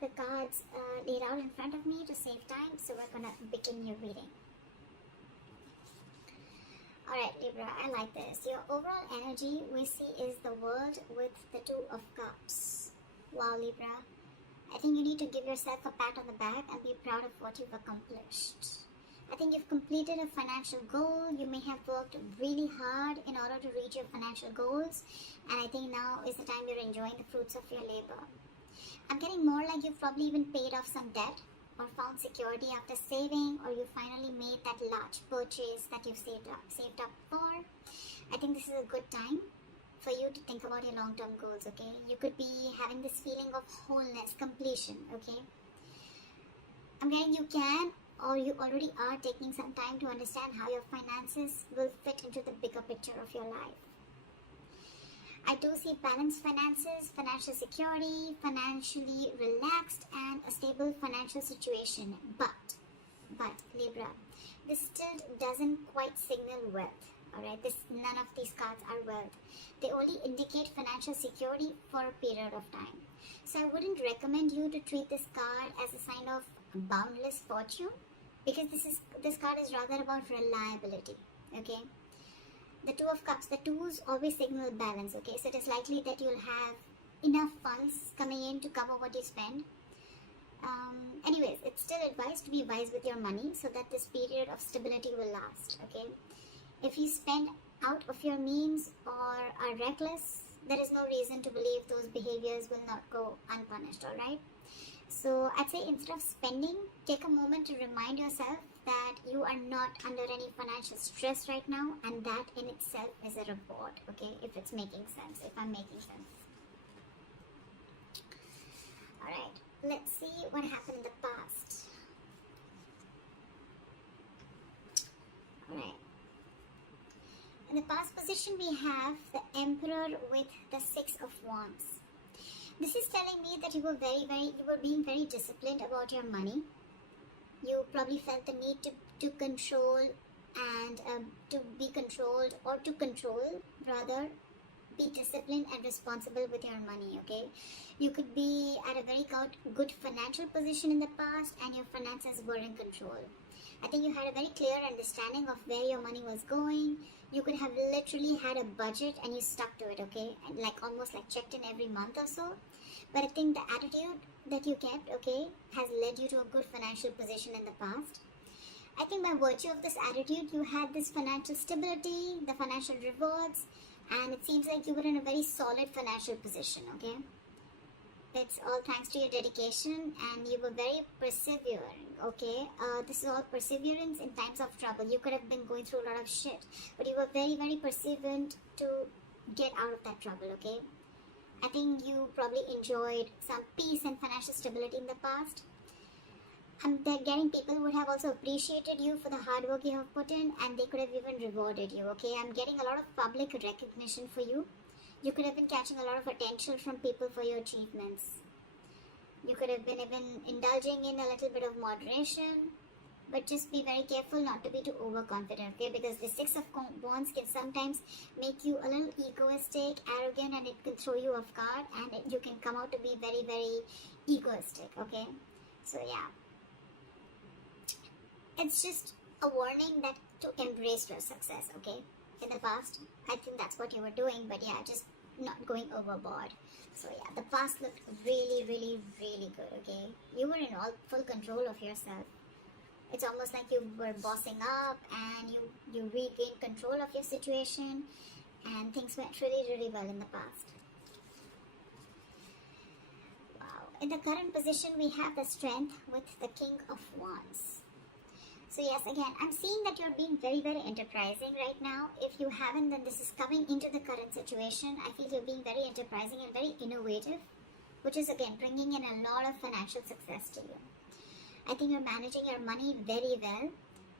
have the cards laid out in front of me to save time, so we're gonna begin your reading. Alright, Libra, I like this. Your overall energy we see is the world with the Two of Cups. Wow, Libra. I think you need to give yourself a pat on the back and be proud of what you've accomplished. I think you've completed a financial goal. You may have worked really hard in order to reach your financial goals, and I think now is the time you're enjoying the fruits of your labor. I'm getting more like you've probably even paid off some debt or found security after saving, or you finally made that large purchase that you've saved up for. I think this is a good time for you to think about your long-term goals, okay? You could be having this feeling of wholeness, completion, okay? I'm getting you can or you already are taking some time to understand how your finances will fit into the bigger picture of your life. I do see balanced finances, financial security, financially relaxed, and a stable financial situation. But Libra, this still doesn't quite signal wealth. Alright, none of these cards are wealth. They only indicate financial security for a period of time. So I wouldn't recommend you to treat this card as a sign of boundless fortune, because this card is rather about reliability. Okay. The Two of Cups, the twos always signal balance, okay? So it is likely that you'll have enough funds coming in to cover what you spend. Anyways, it's still advised to be wise with your money so that this period of stability will last, okay? If you spend out of your means or are reckless, there is no reason to believe those behaviors will not go unpunished, alright? So I'd say instead of spending, take a moment to remind yourself that you are not under any financial stress right now, and that in itself is a reward, okay? If it's making sense, if I'm making sense. Alright, let's see what happened in the past. Alright. In the past position, we have the Emperor with the Six of Wands. This is telling me that you were being very disciplined about your money. You probably felt the need to control and to be controlled, or to control rather, be disciplined and responsible with your money, okay? You could be at a very good financial position in the past and your finances were in control. I think you had a very clear understanding of where your money was going. You could have literally had a budget and you stuck to it, okay? And almost checked in every month or so. But I think the attitude that you kept, okay, has led you to a good financial position in the past. I think by virtue of this attitude, you had this financial stability, the financial rewards, and it seems like you were in a very solid financial position, okay? It's all thanks to your dedication, and you were very persevering, okay? This is all perseverance in times of trouble. You could have been going through a lot of shit, but you were very, very perseverant to get out of that trouble, okay? I think you probably enjoyed some peace and financial stability in the past. And getting people would have also appreciated you for the hard work you have put in, and they could have even rewarded you, okay? I'm getting a lot of public recognition for you. You could have been catching a lot of attention from people for your achievements. You could have been even indulging in a little bit of moderation, but just be very careful not to be too overconfident, okay? Because the Six of Wands can sometimes make you a little egoistic, arrogant, and it can throw you off guard, and you can come out to be very, very egoistic, okay? So yeah, it's just a warning that to embrace your success, okay? In the past, I think that's what you were doing, but yeah, just not going overboard. So yeah, the past looked really, really, really good, okay? You were in full control of yourself. It's almost like you were bossing up and you regained control of your situation, and things went really, really well in the past. Wow. In the current position, we have the Strength with the King of Wands. So yes, again, I'm seeing that you're being very, very enterprising right now. If you haven't, then this is coming into the current situation. I feel you're being very enterprising and very innovative, which is again bringing in a lot of financial success to you. I think you're managing your money very well.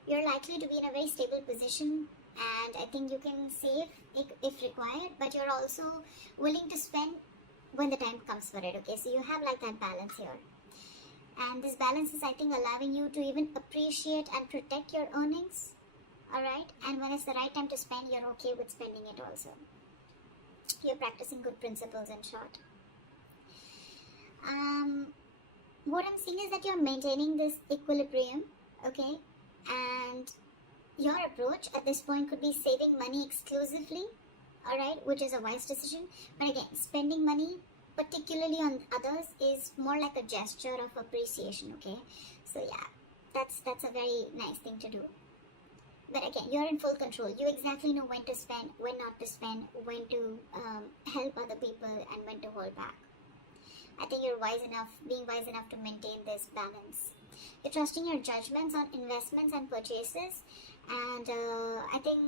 You're likely to be in a very stable position, and I think you can save if required, but you're also willing to spend when the time comes for it, okay? So you have that balance here. And this balance is, I think, allowing you to even appreciate and protect your earnings, alright? And when it's the right time to spend, you're okay with spending it also. You're practicing good principles, in short. what I'm seeing is that you're maintaining this equilibrium, okay? And your approach at this point could be saving money exclusively, alright, which is a wise decision. But again, spending money, particularly on others, is more like a gesture of appreciation, okay? So yeah, that's a very nice thing to do. But again, you're in full control. You exactly know when to spend, when not to spend, when to help other people, and when to hold back. I think you're being wise enough to maintain this balance. You're trusting your judgments on investments and purchases, and I think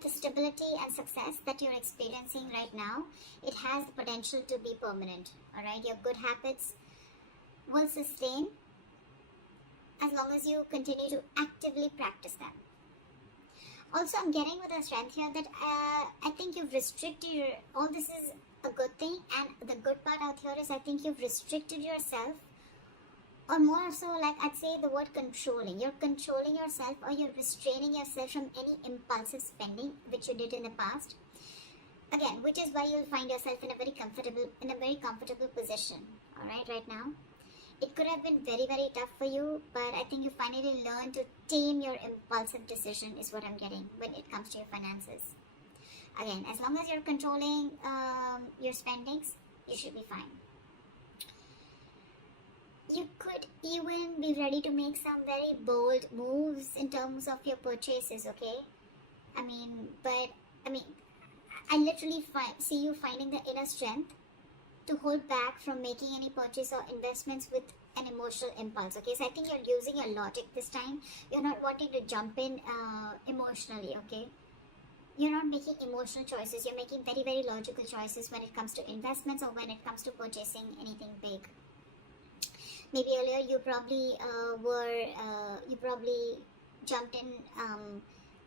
the stability and success that you're experiencing right now, it has the potential to be permanent. Alright, your good habits will sustain as long as you continue to actively practice them. Also, I'm getting with a strength here that I think you've restricted all this is a good thing, and the good part out here is I think you've restricted yourself, or more so, like I'd say the word controlling. You're controlling yourself, or you're restraining yourself from any impulsive spending which you did in the past. Again, which is why you'll find yourself in a very comfortable position. All right now. It could have been very, very tough for you, but I think you finally learned to tame your impulsive decision is what I'm getting when it comes to your finances. Again, as long as you're controlling your spendings, you should be fine. You could even be ready to make some very bold moves in terms of your purchases, okay? I literally see you finding the inner strength to hold back from making any purchase or investments with an emotional impulse, okay? So I think you're using your logic this time. You're not wanting to jump in emotionally, okay? You're not making emotional choices. You're making very, very logical choices when it comes to investments or when it comes to purchasing anything big. Maybe earlier you probably jumped in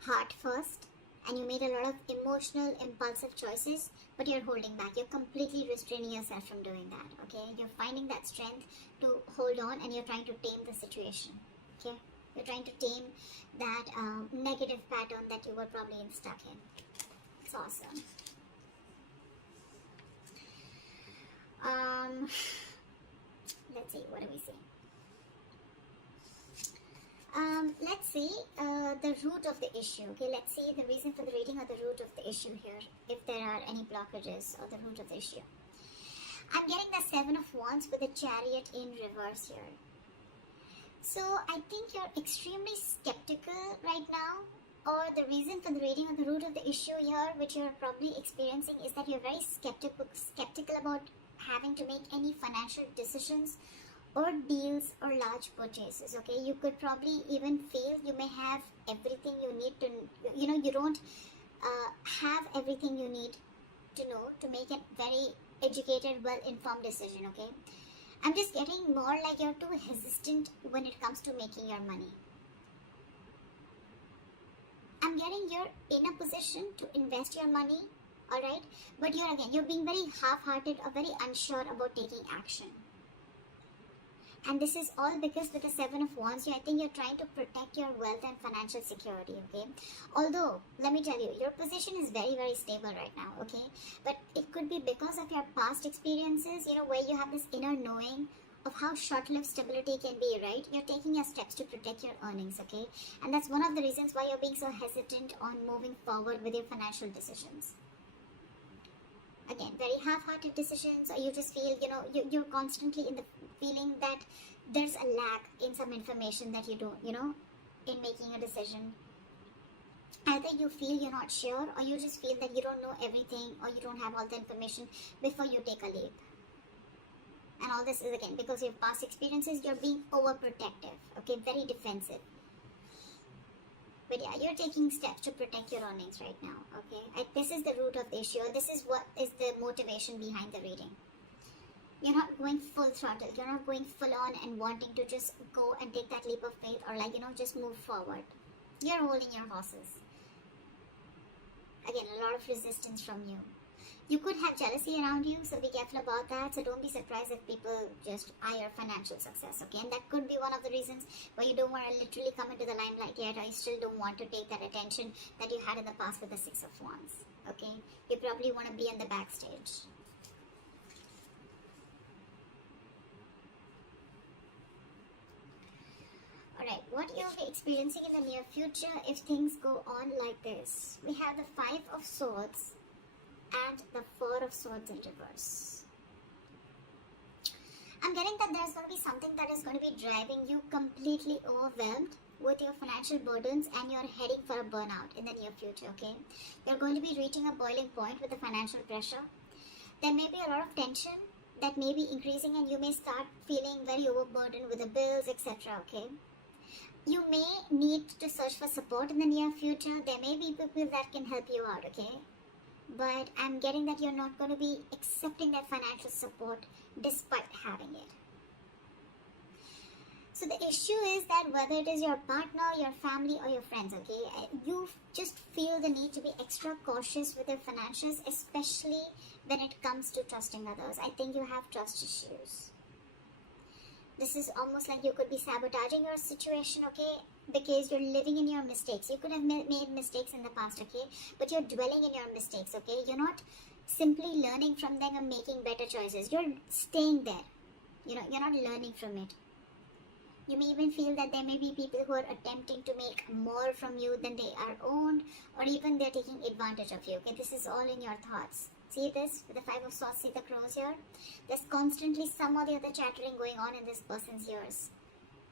heart first, and you made a lot of emotional, impulsive choices, but you're holding back. You're completely restraining yourself from doing that, okay? You're finding that strength to hold on, and you're trying to tame the situation, okay? You're trying to tame that negative pattern that you were probably stuck in. It's awesome. Let's see, what do we see? Let's see the root of the issue. Okay, let's see the reason for the reading or the root of the issue here, if there are any blockages or the root of the issue. I'm getting the Seven of Wands with the Chariot in reverse here. So I think you're extremely skeptical right now, or the reason for the reading or the root of the issue here, which you're probably experiencing, is that you're very skeptical about having to make any financial decisions or deals or large purchases, okay? You could probably even feel you may have everything you need to, you don't have everything you need to know to make a very educated, well-informed decision, okay? I'm just getting more like you're too hesitant when it comes to making your money. I'm getting you're in a position to invest your money, alright? But you're being very half-hearted or very unsure about taking action. And this is all because with the Seven of Wands, I think you're trying to protect your wealth and financial security, okay? Although, let me tell you, your position is very, very stable right now, okay? But it could be because of your past experiences, where you have this inner knowing of how short-lived stability can be, right? You're taking your steps to protect your earnings, okay? And that's one of the reasons why you're being so hesitant on moving forward with your financial decisions. Again, very half-hearted decisions, or you just feel, you're constantly in the feeling that there's a lack in some information that you don't, in making a decision. Either you feel you're not sure, or you just feel that you don't know everything, or you don't have all the information before you take a leap. And all this is, again, because of your past experiences, you're being overprotective, okay, very defensive. But yeah, you're taking steps to protect your earnings right now, okay? This is the root of the issue. This is what is the motivation behind the reading. You're not going full throttle. You're not going full on and wanting to just go and take that leap of faith, or just move forward. You're holding your horses. Again, a lot of resistance from you. You could have jealousy around you, so be careful about that. So don't be surprised if people just eye your financial success, okay? And that could be one of the reasons why you don't want to literally come into the limelight yet, or you still don't want to take that attention that you had in the past with the Six of Wands, okay? You probably want to be in the backstage. Alright, what you'll be experiencing in the near future if things go on like this. We have the Five of Swords and the Four of Swords in reverse. I'm getting that there's going to be something that is going to be driving you completely overwhelmed with your financial burdens, and you're heading for a burnout in the near future, okay? You're going to be reaching a boiling point with the financial pressure. There may be a lot of tension that may be increasing, and you may start feeling very overburdened with the bills, etc., okay? You may need to search for support in the near future. There may be people that can help you out, okay? But I'm getting that you're not going to be accepting that financial support despite having it. So the issue is that whether it is your partner, your family, or your friends, okay, you just feel the need to be extra cautious with your finances, especially when it comes to trusting others. I think you have trust issues. This is almost like you could be sabotaging your situation, okay, because you're living in your mistakes. You could have made mistakes in the past, okay, but you're dwelling in your mistakes, okay. You're not simply learning from them and making better choices. You're staying there. You're not learning from it. You may even feel that there may be people who are attempting to make more from you than they are owned, or even they're taking advantage of you, okay. This is all in your thoughts. See this with the Five of Swords, see the crows here? There's constantly some or the other chattering going on in this person's ears.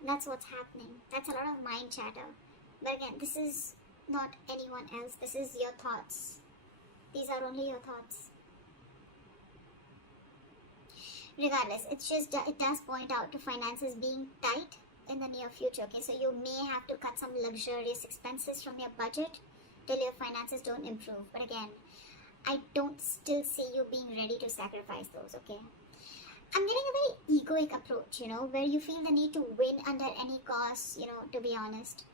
That's what's happening. That's a lot of mind chatter. But again, this is not anyone else. This is your thoughts. These are only your thoughts. Regardless, it does point out to finances being tight in the near future, okay? So you may have to cut some luxurious expenses from your budget till your finances don't improve. But again, I don't still see you being ready to sacrifice those, okay? I'm getting a very egoic approach, where you feel the need to win under any cost, to be honest.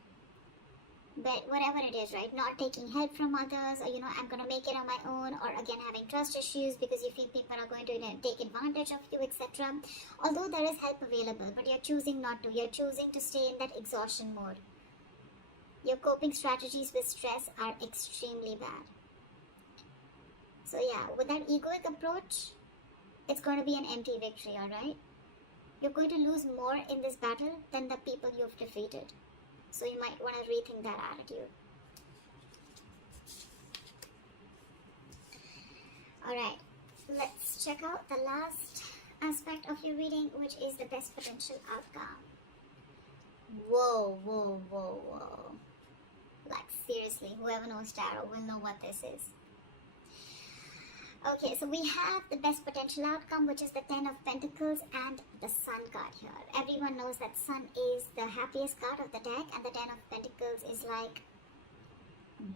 But whatever it is, right? Not taking help from others, or, I'm going to make it on my own, or again, having trust issues because you feel people are going to take advantage of you, etc. Although there is help available, but you're choosing not to. You're choosing to stay in that exhaustion mode. Your coping strategies with stress are extremely bad. So yeah, with that egoic approach, it's going to be an empty victory, alright? You're going to lose more in this battle than the people you've defeated. So you might want to rethink that attitude. Alright, let's check out the last aspect of your reading, which is the best potential outcome. Whoa. Like seriously, whoever knows tarot will know what this is. Okay, so we have the best potential outcome, which is the Ten of Pentacles and the Sun card here. Everyone knows that Sun is the happiest card of the deck, and the Ten of Pentacles is like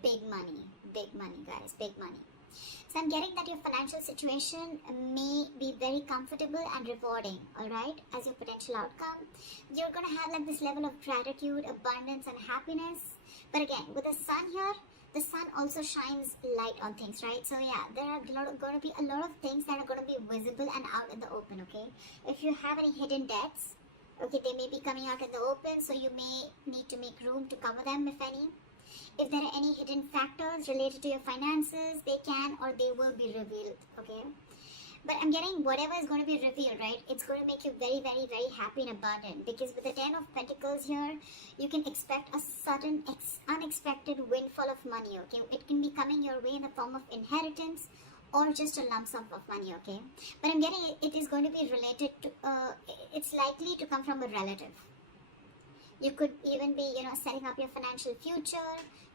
big money, guys, big money. So I'm getting that your financial situation may be very comfortable and rewarding, alright, as your potential outcome. You're going to have like this level of gratitude, abundance, and happiness. But again, with the Sun here, the sun also shines light on things, right? So yeah, there are going to be a lot of things that are going to be visible and out in the open, okay? If you have any hidden debts, okay, they may be coming out in the open, so you may need to make room to cover them, if any. If there are any hidden factors related to your finances, they can or they will be revealed, okay? But I'm getting whatever is going to be revealed, right? It's going to make you very, very, very happy and abundant. Because with the Ten of Pentacles here, you can expect a sudden, unexpected windfall of money, okay? It can be coming your way in the form of inheritance or just a lump sum of money, okay? But I'm getting it is going to be related to, it's likely to come from a relative. You could even be, setting up your financial future.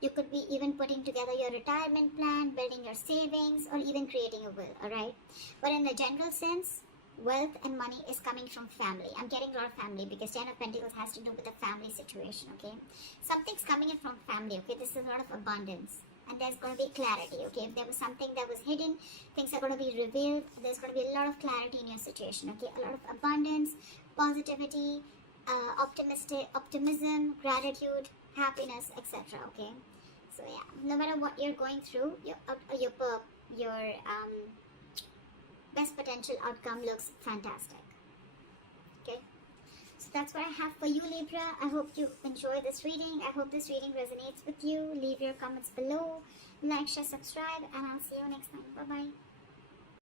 You could be even putting together your retirement plan, building your savings, or even creating a will, alright? But in the general sense, wealth and money is coming from family. I'm getting a lot of family because Ten of Pentacles has to do with the family situation, okay? Something's coming in from family, okay? This is a lot of abundance. And there's going to be clarity, okay? If there was something that was hidden, things are going to be revealed. There's going to be a lot of clarity in your situation, okay? A lot of abundance, positivity, optimism, gratitude, happiness, etc. Okay, so yeah, no matter what you're going through, your best potential outcome looks fantastic. Okay, so that's what I have for you, Libra. I hope you enjoy this reading. I hope this reading resonates with you. Leave your comments below, like, share, subscribe, and I'll see you next time. Bye bye.